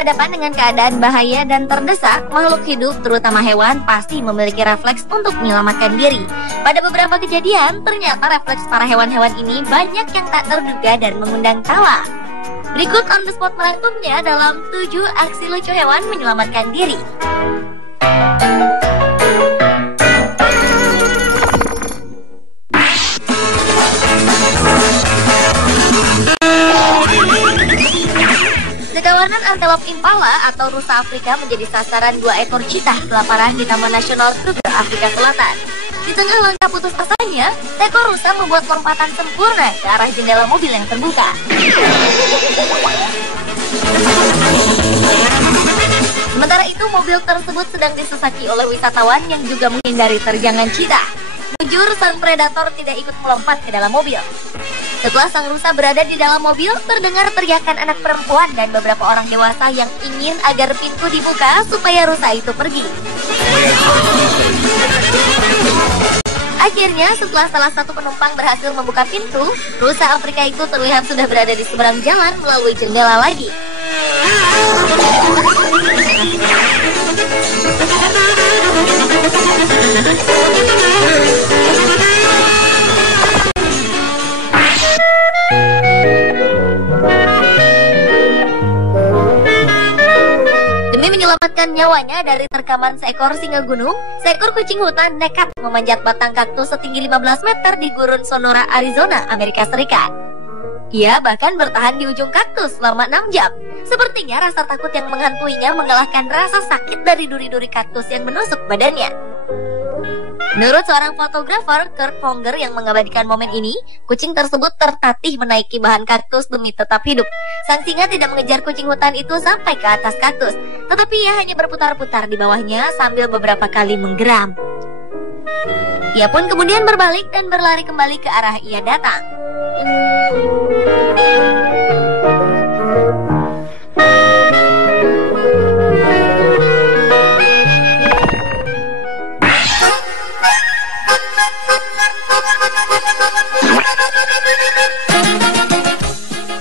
berhadapan dengan keadaan bahaya dan terdesak, makhluk hidup, terutama hewan, pasti memiliki refleks untuk menyelamatkan diri. Pada beberapa kejadian, ternyata refleks para hewan-hewan ini banyak yang tak terduga dan mengundang tawa. Berikut on the spot merangkumnya dalam 7 aksi lucu hewan menyelamatkan diri. Sekawanan antelop impala atau rusa Afrika menjadi sasaran 2 ekor cheetah kelaparan di Taman Nasional Kruger, Afrika Selatan. Di tengah langkah putus asanya, seekor rusa membuat lompatan sempurna ke arah jendela mobil yang terbuka. Sementara itu, mobil tersebut sedang disesaki oleh wisatawan yang juga menghindari terjangan cheetah. Mujur, sang predator tidak ikut melompat ke dalam mobil. Setelah sang rusa berada di dalam mobil, terdengar teriakan anak perempuan dan beberapa orang dewasa yang ingin agar pintu dibuka supaya rusa itu pergi. Akhirnya, setelah salah satu penumpang berhasil membuka pintu, rusa Afrika itu terlihat sudah berada di seberang jalan melalui jendela lagi. Demi menyelamatkan nyawanya dari terkaman seekor singa gunung, seekor kucing hutan nekat memanjat batang kaktus setinggi 15 meter di gurun Sonora, Arizona, Amerika Serikat. Ia bahkan bertahan di ujung kaktus selama 6 jam. Sepertinya rasa takut yang menghantuinya mengalahkan rasa sakit dari duri-duri kaktus yang menusuk badannya. Menurut seorang fotografer, Kurt Conger, yang mengabadikan momen ini, kucing tersebut tertatih menaiki bahan kaktus demi tetap hidup. Sang singa tidak mengejar kucing hutan itu sampai ke atas kaktus, tetapi ia hanya berputar-putar di bawahnya sambil beberapa kali menggeram. Ia pun kemudian berbalik dan berlari kembali ke arah ia datang.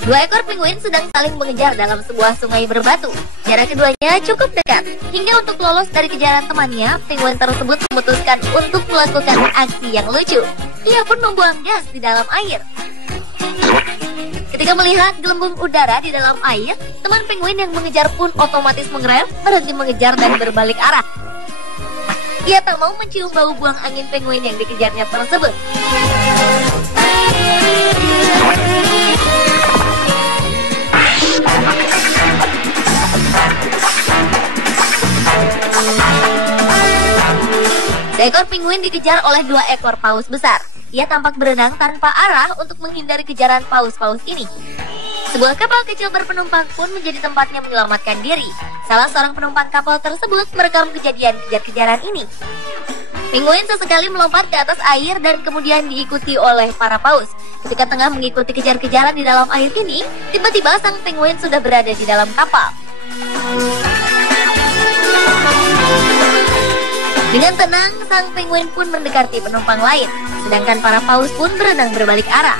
Dua ekor penguin sedang saling mengejar dalam sebuah sungai berbatu. Jarak keduanya cukup dekat. Hingga untuk lolos dari kejaran temannya, penguin tersebut memutuskan untuk melakukan aksi yang lucu. Ia pun membuang gas di dalam air. Ketika melihat gelembung udara di dalam air, teman penguin yang mengejar pun otomatis mengerem, berhenti mengejar dan berbalik arah. Ia tak mau mencium bau buang angin penguin yang dikejarnya tersebut. Seekor penguin dikejar oleh 2 ekor paus besar. Ia tampak berenang tanpa arah untuk menghindari kejaran paus-paus ini. Sebuah kapal kecil berpenumpang pun menjadi tempatnya menyelamatkan diri. Salah seorang penumpang kapal tersebut merekam kejadian kejar-kejaran ini. Penguin sesekali melompat ke atas air dan kemudian diikuti oleh para paus. Ketika tengah mengikuti kejar-kejaran di dalam air ini, tiba-tiba sang penguin sudah berada di dalam kapal. Dengan tenang, sang penguin pun mendekati penumpang lain, sedangkan para paus pun berenang berbalik arah.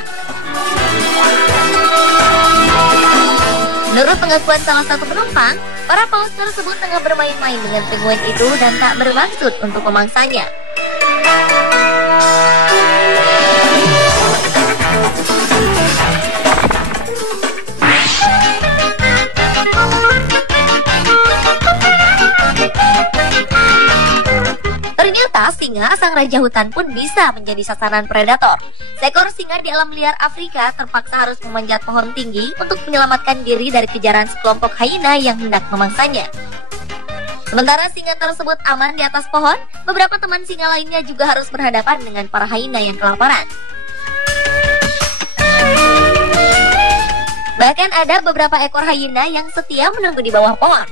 Menurut pengakuan salah satu penumpang, para paus tersebut tengah bermain-main dengan penguin itu dan tak bermaksud untuk memangsanya. Ternyata singa, sang raja hutan, pun bisa menjadi sasaran predator. Seekor singa di alam liar Afrika terpaksa harus memanjat pohon tinggi untuk menyelamatkan diri dari kejaran sekelompok hyena yang hendak memangsanya. Sementara singa tersebut aman di atas pohon, beberapa teman singa lainnya juga harus berhadapan dengan para hyena yang kelaparan. Bahkan ada beberapa ekor hyena yang setia menunggu di bawah pohon.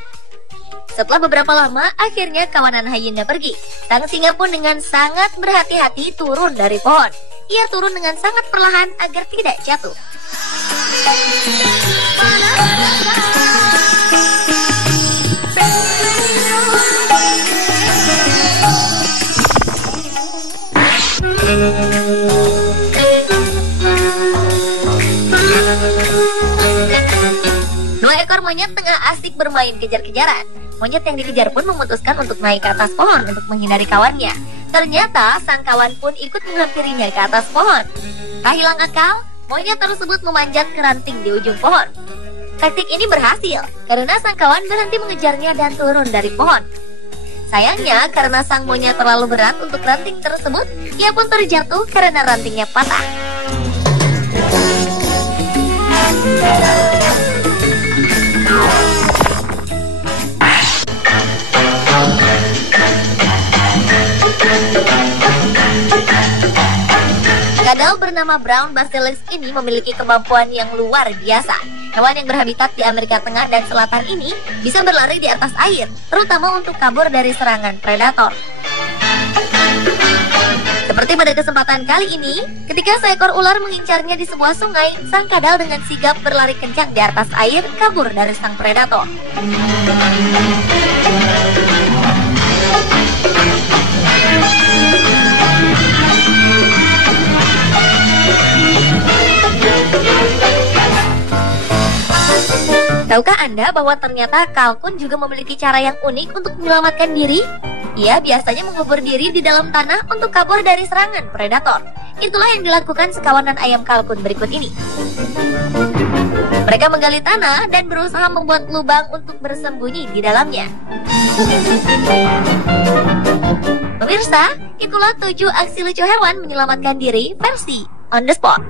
Setelah beberapa lama, akhirnya kawanan hyena pergi. Sang singa pun dengan sangat berhati-hati turun dari pohon. Ia turun dengan sangat perlahan agar tidak jatuh. monyet tengah asik bermain kejar-kejaran. Monyet yang dikejar pun memutuskan untuk naik ke atas pohon untuk menghindari kawannya. Ternyata sang kawan pun ikut menghampirinya ke atas pohon. Tak hilang akal, monyet tersebut memanjat ke ranting di ujung pohon. Taktik ini berhasil karena sang kawan berhenti mengejarnya dan turun dari pohon. Sayangnya, karena sang monyet terlalu berat untuk ranting tersebut, ia pun terjatuh karena rantingnya patah. Kadal bernama brown basilisk ini memiliki kemampuan yang luar biasa. Hewan yang berhabitat di Amerika Tengah dan Selatan ini bisa berlari di atas air, terutama untuk kabur dari serangan predator. Seperti pada kesempatan kali ini, ketika seekor ular mengincarnya di sebuah sungai, sang kadal dengan sigap berlari kencang di atas air, kabur dari sang predator. Tahukah Anda bahwa ternyata kalkun juga memiliki cara yang unik untuk menyelamatkan diri? Ia biasanya mengubur diri di dalam tanah untuk kabur dari serangan predator. Itulah yang dilakukan sekawanan ayam kalkun berikut ini. Mereka menggali tanah dan berusaha membuat lubang untuk bersembunyi di dalamnya. Pemirsa, itulah 7 aksi lucu hewan menyelamatkan diri versi on the spot.